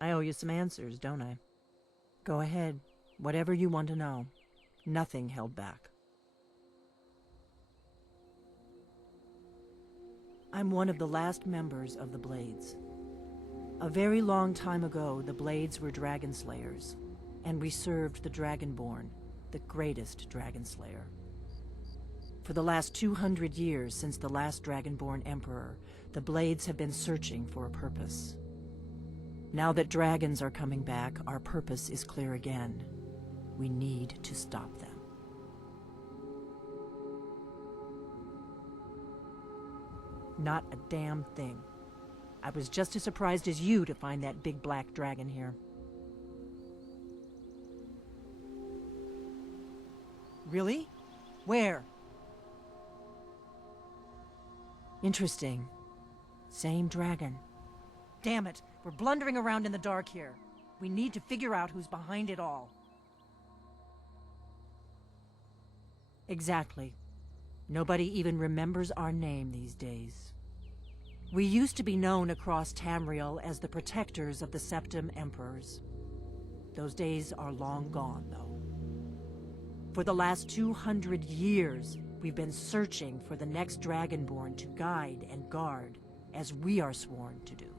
I owe you some answers, don't I? Go ahead. Whatever you want to know. Nothing held back. I'm one of the last members of the Blades. A very long time ago, the Blades were dragon slayers, and we served the Dragonborn, the greatest dragon slayer. For the last 200 years since the last Dragonborn Emperor, the Blades have been searching for a purpose. Now that dragons are coming back, our purpose is clear again. We need to stop them. Not a damn thing. I was just as surprised as you to find that big black dragon here. Really? Where? Interesting. Same dragon. Damn it, we're blundering around in the dark here. We need to figure out who's behind it all. Exactly. Nobody even remembers our name these days. We used to be known across Tamriel as the protectors of the Septim Emperors. Those days are long gone, though. For the last 200 years, we've been searching for the next Dragonborn to guide and guard, as we are sworn to do.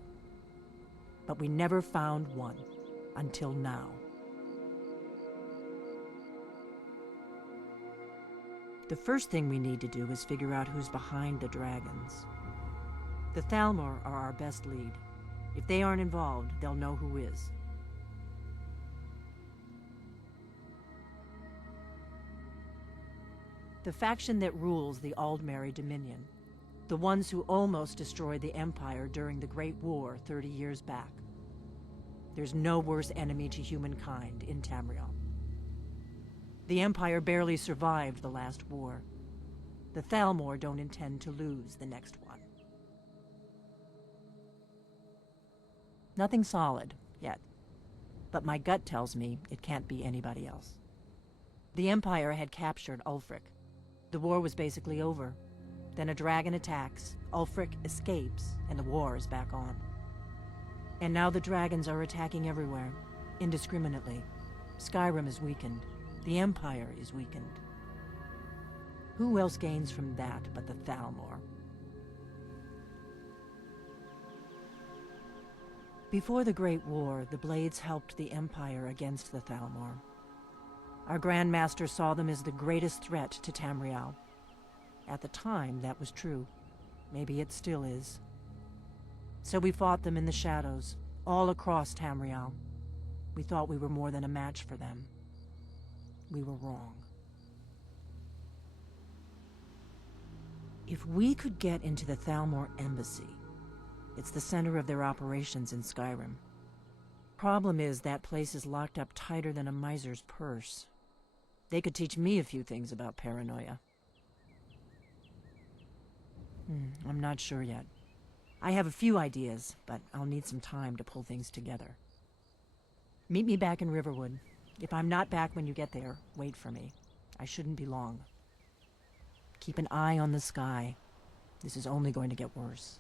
But we never found one, until now. The first thing we need to do is figure out who's behind the dragons. The Thalmor are our best lead. If they aren't involved, they'll know who is. The faction that rules the Aldmeri Dominion. The ones who almost destroyed the Empire during the Great War 30 years back. There's no worse enemy to humankind in Tamriel. The Empire barely survived the last war. The Thalmor don't intend to lose the next one. Nothing solid, yet. But my gut tells me it can't be anybody else. The Empire had captured Ulfric. The war was basically over. Then a dragon attacks, Ulfric escapes, and the war is back on. And now the dragons are attacking everywhere, indiscriminately. Skyrim is weakened. The Empire is weakened. Who else gains from that but the Thalmor? Before the Great War, the Blades helped the Empire against the Thalmor. Our Grand Master saw them as the greatest threat to Tamriel. At the time, that was true. Maybe it still is. So we fought them in the shadows, all across Tamriel. We thought we were more than a match for them. We were wrong. If we could get into the Thalmor embassy, it's the center of their operations in Skyrim. Problem is, that place is locked up tighter than a miser's purse. They could teach me a few things about paranoia. I'm not sure yet. I have a few ideas, but I'll need some time to pull things together. Meet me back in Riverwood. If I'm not back when you get there, wait for me. I shouldn't be long. Keep an eye on the sky. This is only going to get worse.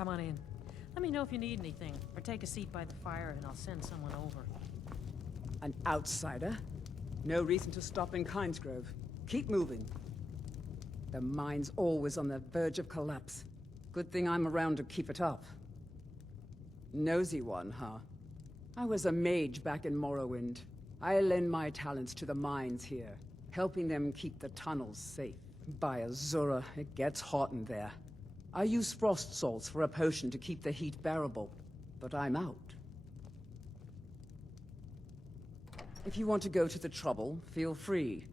Come on in. Let me know if you need anything, or take a seat by the fire and I'll send someone over. An outsider? No reason to stop in Kynesgrove. Keep moving. The mine's always on the verge of collapse. Good thing I'm around to keep it up. Nosy one, huh? I was a mage back in Morrowind. I lend my talents to the mines here, helping them keep the tunnels safe. By Azura, it gets hot in there. I use frost salts for a potion to keep the heat bearable, but I'm out. If you want to go to the trouble, feel free.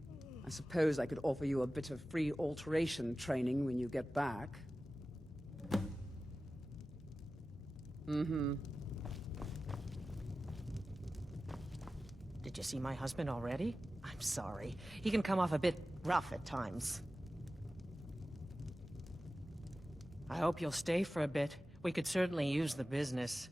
I suppose I could offer you a bit of free alteration training when you get back. Did you see my husband already? I'm sorry. He can come off a bit rough at times. I hope you'll stay for a bit. We could certainly use the business.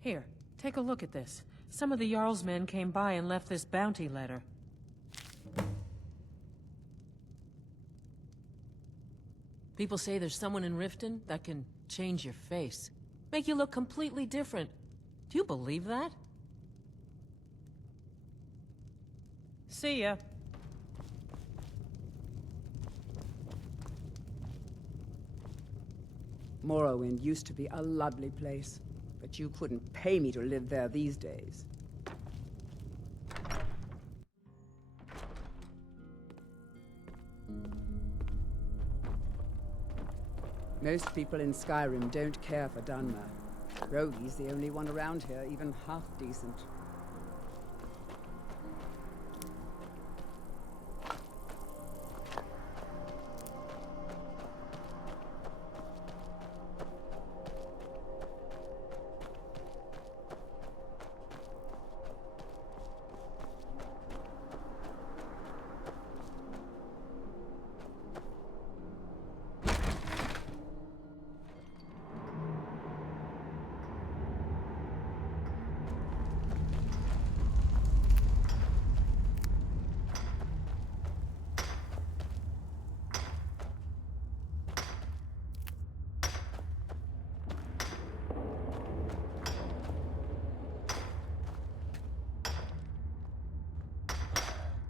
Here, take a look at this. Some of the Jarl's men came by and left this bounty letter. People say there's someone in Riften that can change your face. Make you look completely different. Do you believe that? See ya. Morrowind used to be a lovely place, but you couldn't pay me to live there these days. Most people in Skyrim don't care for Dunmer. Rogi's the only one around here, even half decent.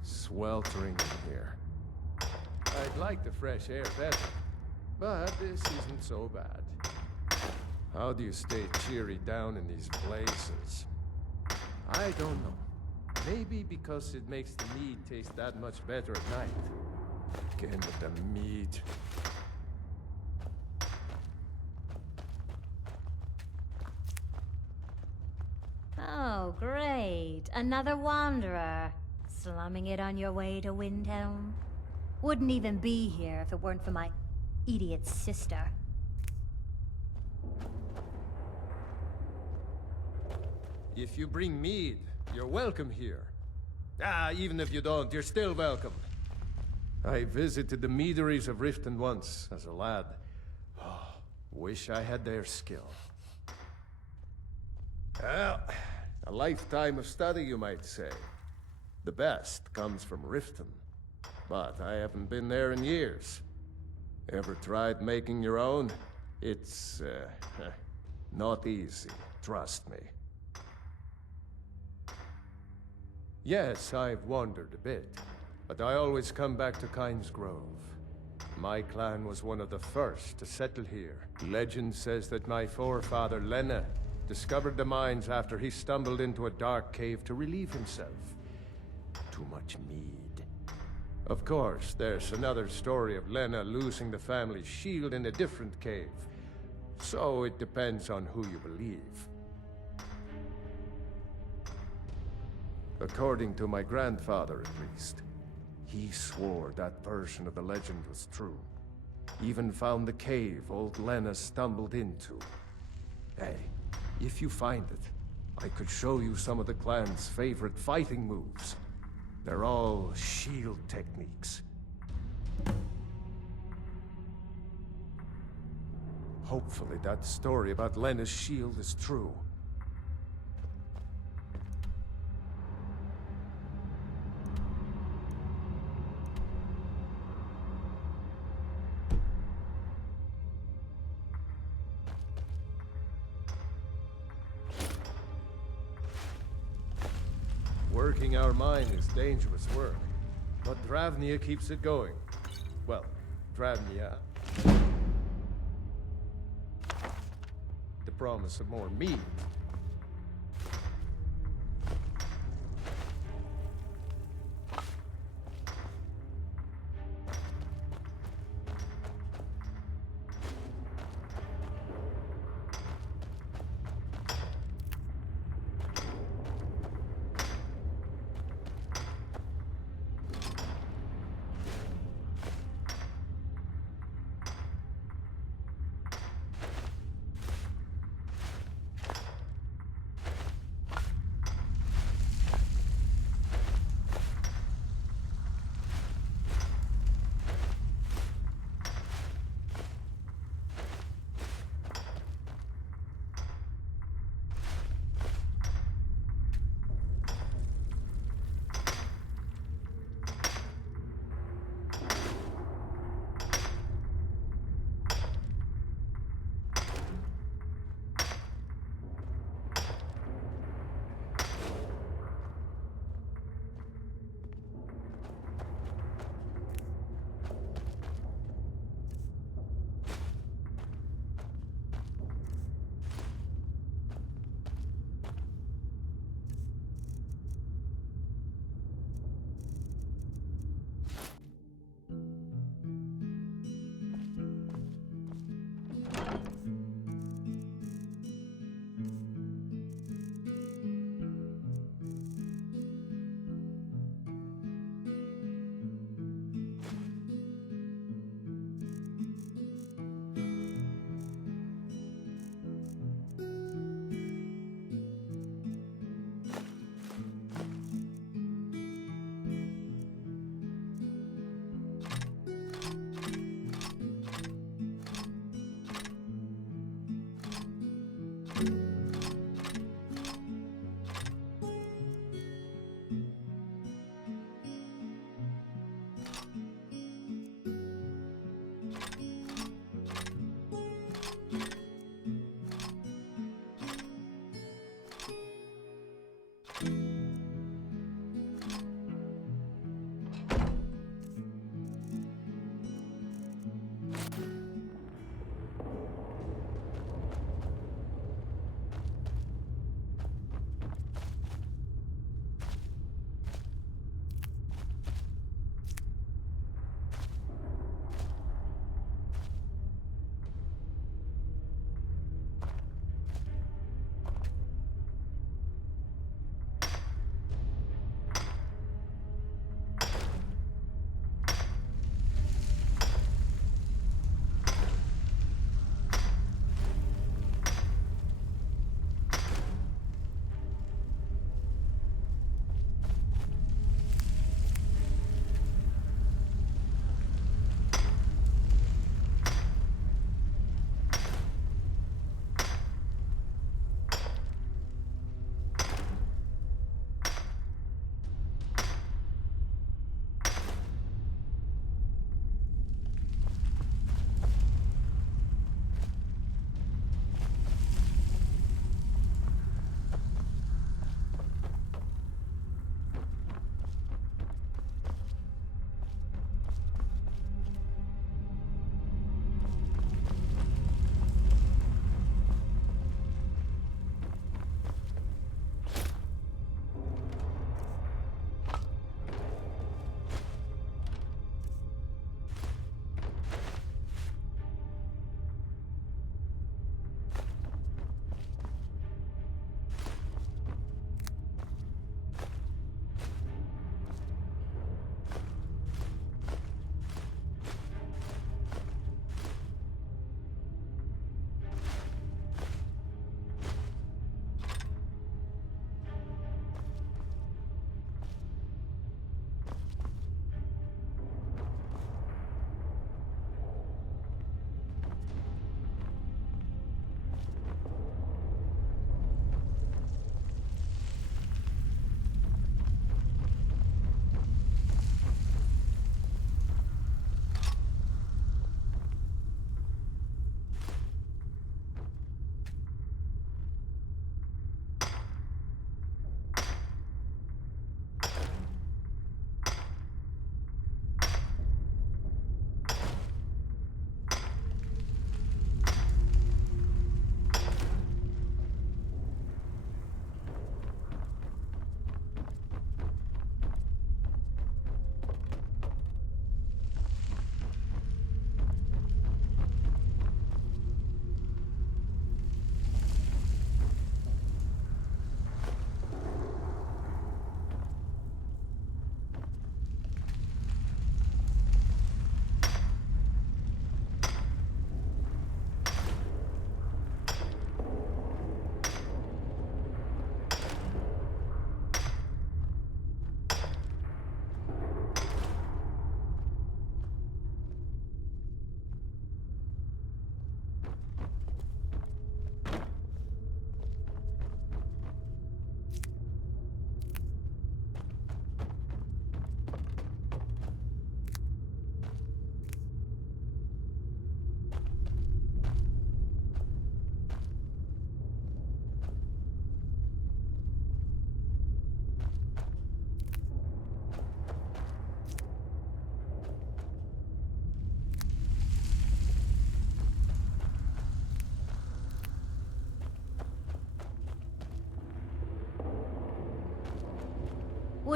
Sweltering in here. I'd like the fresh air better, but this isn't so bad. How do you stay cheery down in these places? I don't know. Maybe because it makes the mead taste that much better at night. Again with the mead. Oh, great. Another wanderer. Slumming it on your way to Windhelm? Wouldn't even be here if it weren't for my idiot sister. If you bring mead, you're welcome here. Even if you don't, you're still welcome. I visited the meaderies of Riften once, as a lad. Oh, wish I had their skill. Well, a lifetime of study, you might say. The best comes from Riften, but I haven't been there in years. Ever tried making your own? It's, not easy, trust me. Yes, I've wandered a bit, but I always come back to Kynesgrove. My clan was one of the first to settle here. Legend says that my forefather Lena discovered the mines after he stumbled into a dark cave to relieve himself. Too much mead. Of course, there's another story of Lena losing the family shield in a different cave. So it depends on who you believe. According to my grandfather, at least. He swore that version of the legend was true. Even found the cave old Lena stumbled into. Hey, if you find it, I could show you some of the clan's favorite fighting moves. They're all shield techniques. Hopefully that story about Lena's shield is true. Working our mine is dangerous work, but Dravnia keeps it going. Well, Dravnia. The promise of more meat.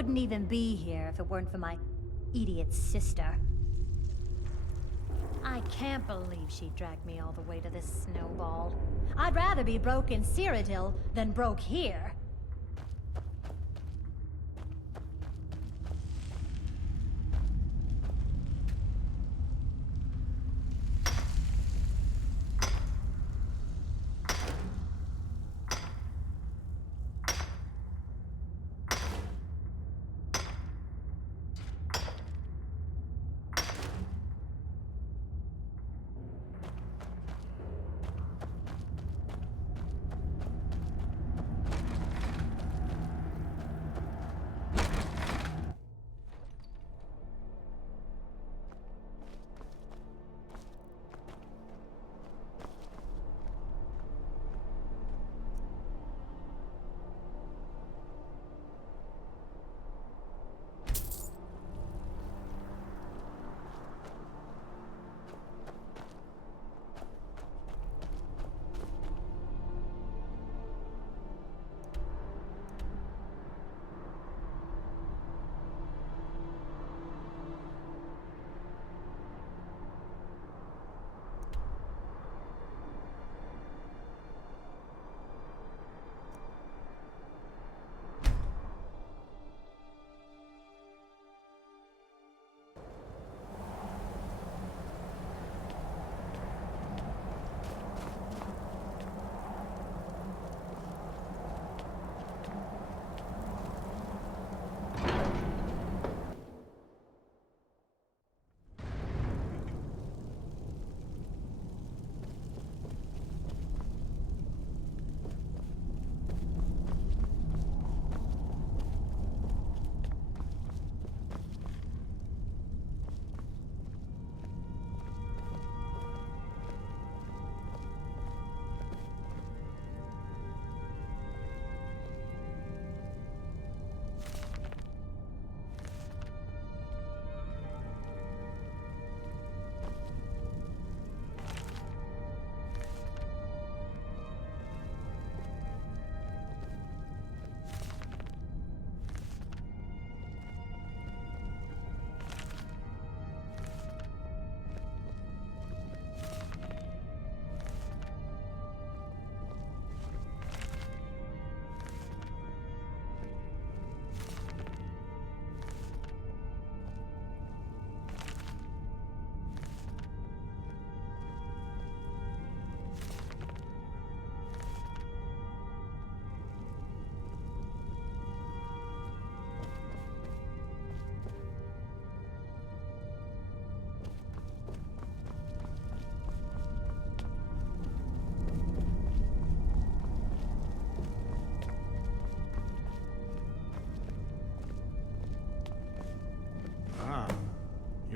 Wouldn't even be here if it weren't for my idiot sister. I can't believe she dragged me all the way to this snowball. I'd rather be broke in Cyrodiil than broke here.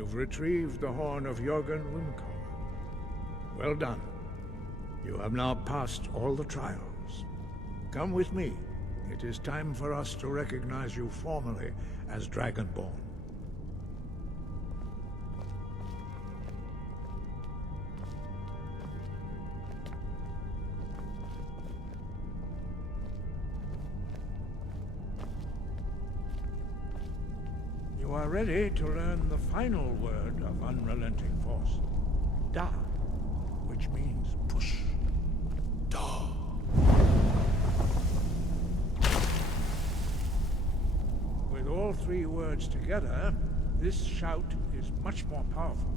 You've retrieved the horn of Jörgen Wimco. Well done. You have now passed all the trials. Come with me. It is time for us to recognize you formally as Dragonborn. You are ready to learn the final word of unrelenting force. Da, which means push. Da. With all three words together, this shout is much more powerful.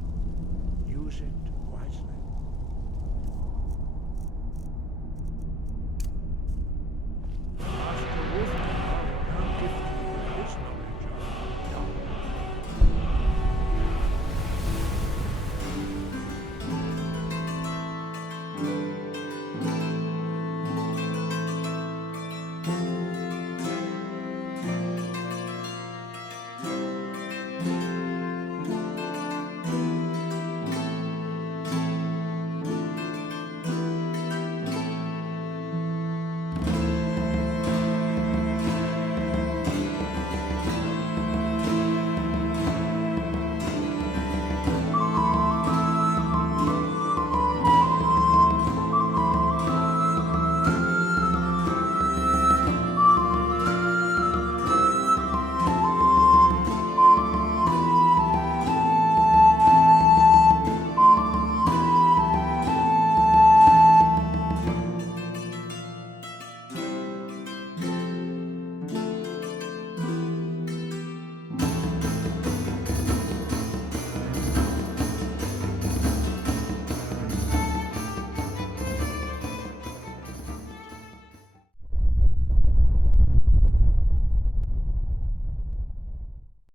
Use it